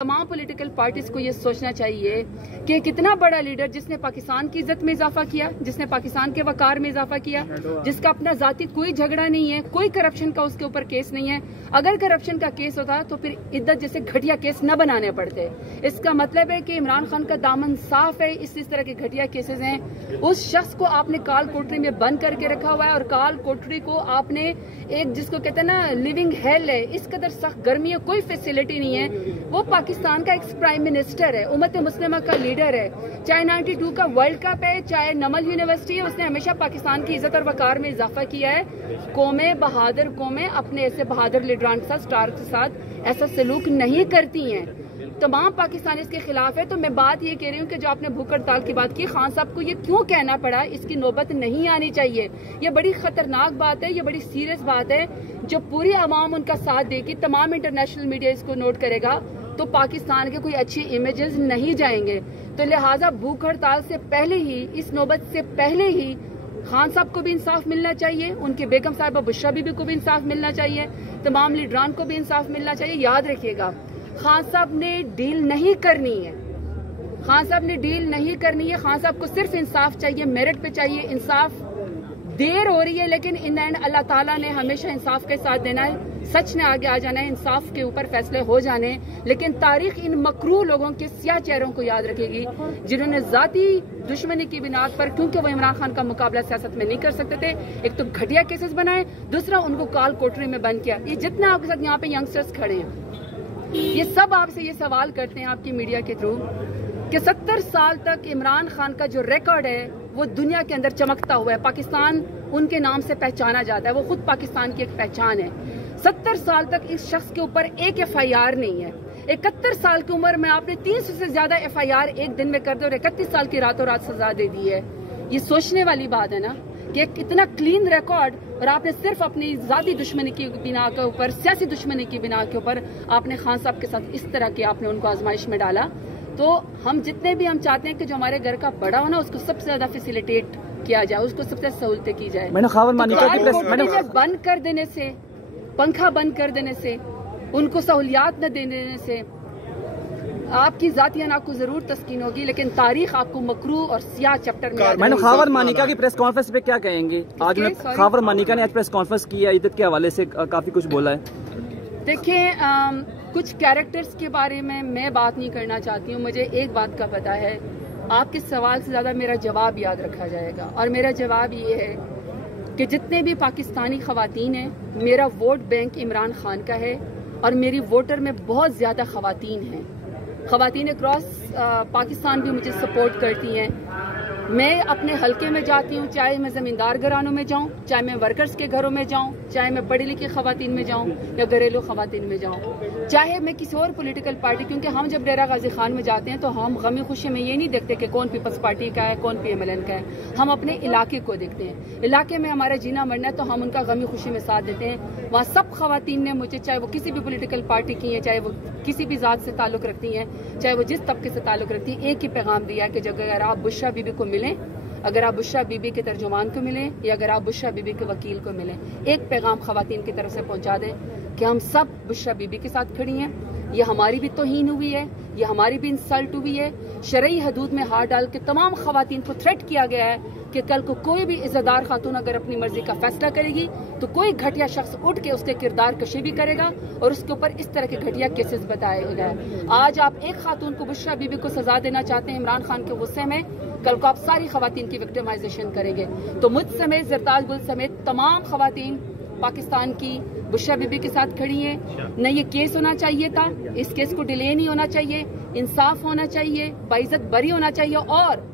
तमाम political parties को ये सोचना चाहिए कि कितना बड़ा लीडर जिसने पाकिस्तान की इज्जत में इजाफा किया, जिसने पाकिस्तान के वकार में इजाफा किया, जिसका अपना जाती कोई झगड़ा नहीं है, कोई करप्शन का उसके ऊपर केस नहीं है। अगर करप्शन का केस होता तो फिर इद्दत जैसे घटिया केस न बनाने पड़ते। इसका मतलब है कि इमरान खान का दामन साफ है, इस तरह के घटिया केसेस हैं। उस शख्स को आपने काल कोठरी में बंद करके रखा हुआ है और काल कोठरी को आपने एक जिसको कहते हैं ना लिविंग हेल है, इस कदर सख्त गर्मी है, कोई फैसिलिटी नहीं है। वो पाकिस्तान का एक्स प्राइम मिनिस्टर है, उम्मत मुस्लिमा का लीडर है, चाहे 92 का वर्ल्ड कप है, चाहे नमल यूनिवर्सिटी है, उसने हमेशा पाकिस्तान की इज्जत और वकार में इजाफा किया है। कौमें बहादुर कौमें अपने ऐसे बहादुर लीडरान के साथ, स्टार के साथ ऐसा सलूक नहीं करती हैं। तमाम पाकिस्तानी इसके खिलाफ है। तो मैं बात ये कह रही हूँ कि जो आपने भूख हड़ताल की बात की, खान साहब को ये क्यों कहना पड़ा, इसकी नौबत नहीं आनी चाहिए। ये बड़ी खतरनाक बात है, ये बड़ी सीरियस बात है। जो पूरी आवाम उनका साथ देगी, तमाम इंटरनेशनल मीडिया इसको नोट करेगा, तो पाकिस्तान के कोई अच्छी इमेजेस नहीं जाएंगे। तो लिहाजा भूख हड़ताल से पहले ही, इस नौबत से पहले ही खान साहब को भी इंसाफ मिलना चाहिए, उनके बेगम साहिबा बुशरा बीबी को भी इंसाफ मिलना चाहिए, तमाम लीडरान को भी इंसाफ मिलना चाहिए। याद रखिएगा, खान साहब ने डील नहीं करनी है, खान साहब ने डील नहीं करनी है। खान साहब को सिर्फ इंसाफ चाहिए, मेरिट पे चाहिए इंसाफ। देर हो रही है लेकिन इन एंड अल्लाह ताला ने हमेशा इंसाफ के साथ देना है, सच ने आगे आ जाना है, इंसाफ के ऊपर फैसले हो जाने। लेकिन तारीख इन मकरूह लोगों के स्याह चेहरों को याद रखेगी जिन्होंने जाती दुश्मनी की बिनाद पर, क्योंकि वो इमरान खान का मुकाबला सियासत में नहीं कर सकते थे, एक तो घटिया केसेस बनाए, दूसरा उनको काल कोठरी में बंद किया। ये जितने आपके साथ यहाँ पे यंगस्टर्स खड़े हैं, ये सब आपसे ये सवाल करते हैं आपकी मीडिया के थ्रू कि 70 साल तक इमरान खान का जो रिकॉर्ड है वो दुनिया के अंदर चमकता हुआ है। पाकिस्तान उनके नाम से पहचाना जाता है, वो खुद पाकिस्तान की एक पहचान है। 70 साल तक इस शख्स के ऊपर एक FIR नहीं है। 71 साल की उम्र में आपने 300 से ज्यादा FIR एक दिन में कर दी और 31 साल की रातों रात सजा दे दी है। ये सोचने वाली बात है ना कि एक इतना क्लीन रिकॉर्ड, और आपने सिर्फ अपनी जाती दुश्मनी की बिना के ऊपर, सियासी दुश्मनी की बिना के ऊपर आपने खान साहब के साथ इस तरह के आपने उनको आजमाइश में डाला। तो हम जितने भी हम चाहते हैं कि जो हमारे घर का बड़ा हो ना, उसको सबसे ज्यादा फैसिलिटेट किया जाए, उसको सबसे सहूलतें की जाए। बंद कर देने से, पंखा बंद कर देने से, उनको सहूलियात न देने से आपकी जाती अना को जरूर तस्कीन होगी, लेकिन तारीख आपको मकरूह और सियाह चैप्टर में। मैंने खावर मानिका की प्रेस कॉन्फ्रेंस पे क्या कहेंगे? आज खावर मानिका ने आज प्रेस कॉन्फ्रेंस की है, इद्दत के हवाले से काफी कुछ बोला है। देखिए, कुछ कैरेक्टर्स के बारे में मैं बात नहीं करना चाहती हूँ। मुझे एक बात का पता है, आपके सवाल से ज्यादा मेरा जवाब याद रखा जाएगा, और मेरा जवाब ये है कि जितने भी पाकिस्तानी खवातीन हैं, मेरा वोट बैंक इमरान खान का है और मेरी वोटर में बहुत ज्यादा खवातीन हैं। खवातीन अक्रॉस पाकिस्तान भी मुझे सपोर्ट करती हैं। मैं अपने हलके में जाती हूँ, चाहे मैं जमींदार घरानों में जाऊँ, चाहे मैं वर्कर्स के घरों में जाऊँ, चाहे मैं पढ़ी लिखी खवातीन में जाऊँ या घरेलू खवातीन में जाऊँ, चाहे मैं किसी और पॉलिटिकल पार्टी, क्योंकि हम जब डेरा गाजी खान में जाते हैं तो हम गमी खुशी में ये नहीं देखते कि कौन पीपल्स पार्टी का है, कौन PMLN का है। हम अपने इलाके को देखते हैं, इलाके में हमारा जीना मरना है, तो हम उनका गमी खुशी में साथ देते हैं। वहाँ सब खवातीन ने मुझे, चाहे वो किसी भी पॉलिटिकल पार्टी की है, चाहे वो किसी भी जात से ताल्लुक रखती हैं, चाहे वो जिस तबके से ताल्लुक रखती है, एक ही पैगाम दिया है कि जब अगर आप बुशरा बीबी को मिलें, अगर आप बुशरा बीबी के तर्जुमान को मिलें या अगर आप बुशरा बीबी के वकील को मिलें, एक पैगाम खवातीन की तरफ से पहुंचा दें कि हम सब बुशरा बीबी के साथ खड़ी हैं। ये हमारी भी तौहीन हुई है, ये हमारी भी इंसल्ट हुई है। शरई हदूद में हाथ डाल के तमाम खवातीन को थ्रेट किया गया है कि कल को कोई भी इज्जतदार खातून अगर अपनी मर्जी का फैसला करेगी तो कोई घटिया शख्स उठ के उसके किरदार कशी भी करेगा और उसके ऊपर इस तरह के घटिया केसेस बताएगा। आज आप एक खातून को, बुशरा बीबी को सजा देना चाहते हैं इमरान खान के गुस्से में, कल को आप सारी खवातीन की विक्टिमाइजेशन करेंगे। तो मुझ समेत, जरताज गुल समेत तमाम खवातीन पाकिस्तान की बुशरा बीबी के साथ खड़ी हैं। न ये केस होना चाहिए था, इस केस को डिले नहीं होना चाहिए, इंसाफ होना चाहिए, बाइज्जत बरी होना चाहिए। और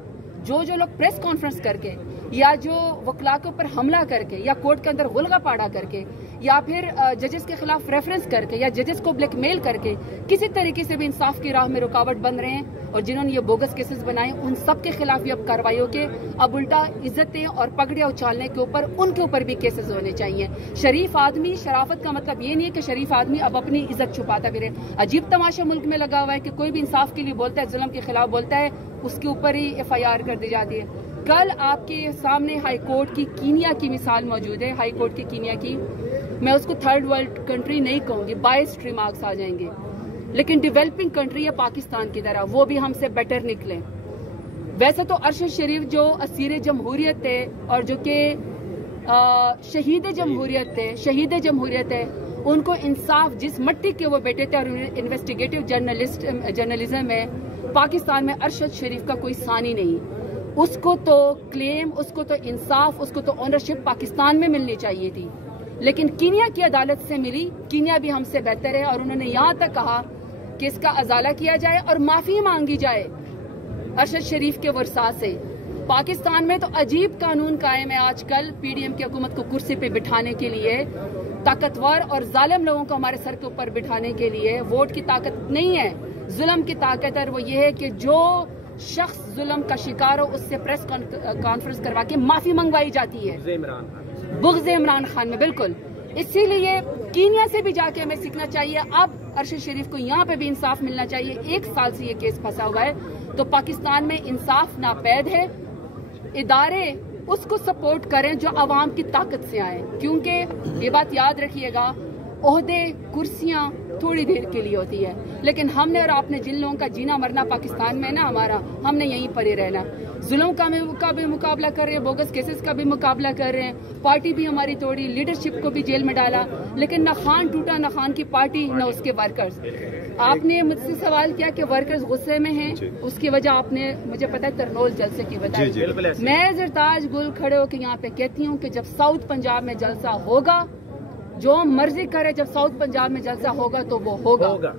जो लोग प्रेस कॉन्फ्रेंस करके या जो वकला के ऊपर हमला करके या कोर्ट के अंदर गुलगा पाड़ा करके या फिर जजेस के खिलाफ रेफरेंस करके या जजेस को ब्लैकमेल करके किसी तरीके से भी इंसाफ की राह में रुकावट बन रहे हैं, और जिन्होंने ये बोगस केसेस बनाए, उन सब के खिलाफ भी अब कार्रवाइयों के, अब उल्टा इज्जतें और पगड़ियां उछालने के ऊपर उनके ऊपर भी केसेस होने चाहिए। शरीफ आदमी, शराफत का मतलब ये नहीं है कि शरीफ आदमी अब अपनी इज्जत छुपाता फिरे। अजीब तमाशा मुल्क में लगा हुआ है कि कोई भी इंसाफ के लिए बोलता है, जुल्म के खिलाफ बोलता है, उसके ऊपर ही FIR कर दी जाती है। कल आपके सामने हाई कोर्ट की कीनिया की मिसाल मौजूद है। हाई कोर्ट की कीनिया की, मैं उसको थर्ड वर्ल्ड कंट्री नहीं कहूंगी, 22 रिमार्क्स आ जाएंगे। لیکن ڈیولپنگ کنٹری ہے پاکستان کی طرح، وہ بھی ہم سے بیٹر نکلیں. ویسے تو ارشد شریف جو اسیر جمہوریت تھے اور جو کہ شہید جمہوریت ہے، ان کو انصاف، جس مٹی کے وہ بیٹے تھے اور انویسٹیگیٹو جرنلزم میں پاکستان میں ارشد شریف کا کوئی ثانی نہیں. اس کو تو کلیم، اس کو تو انصاف، اس کو تو اونرشپ پاکستان میں ملنی چاہیے تھی، لیکن کینیا کی عدالت سے ملی. کینیا بھی ہم سے بہتر ہے اور انہوں نے یہاں تک کہا کہ اس کا ازالہ کیا جائے اور معافی مانگی جائے ارشد شریف کے ورثاء سے. پاکستان میں تو عجیب قانون قائم ہے آج کل پی ڈی ایم کی حکومت کو کرسی پہ بٹھانے کے لیے، طاقتور اور ظالم لوگوں کو ہمارے سر کے اوپر بٹھانے کے لیے. ووٹ کی طاقت نہیں ہے، ظلم کی طاقت ہے، اور وہ یہ ہے کہ جو شخص ظلم کا شکار ہو اس سے پریس کانفرنس کروا کے معافی منگوائی جاتی ہے. بغض عمران خان میں بالکل. اسی لیے کینیا سے بھی جا کے ہمیں سیکھنا چاہیے. اب ارشد شریف کو یہاں پہ بھی انصاف ملنا چاہیے. 1 سال سے یہ کیس پھنسا ہوا ہے، تو پاکستان میں انصاف ناپید ہے. ادارے اس کو سپورٹ کریں جو عوام کی طاقت سے آئے، کیونکہ یہ بات یاد رکھیے گا، عہدے، کرسیاں تھوڑی دیر کے لیے ہوتی ہے، لیکن ہم نے اور آپ نے جن لوگوں کا جینا مرنا پاکستان میں نا ہمارا، ہم نے یہیں پر ہی رہنا. ظلم کا بھی مقابلہ کر رہے ہیں، بوگس کیسز کا بھی مقابلہ کر رہے ہیں. پارٹی بھی ہماری توڑی، لیڈرشپ کو بھی جیل میں ڈالا، لیکن نہ خان ٹوٹا، نہ خان کی پارٹی، نہ اس کے ورکرز. آپ نے مجھ سے سوال کیا کہ ورکرز غصے میں ہیں، اس کی وجہ آپ نے مجھے پتا ہے ترنول جلسے کی بتائی. میں زرتاج گل کھڑے ہو کے یہاں پہ کہتی ہوں کہ جب ساؤتھ پنجاب میں جلسہ ہوگا، جو مرضی کرے، جب ساؤتھ پنجاب میں جلسہ ہوگا تو وہ ہوگا.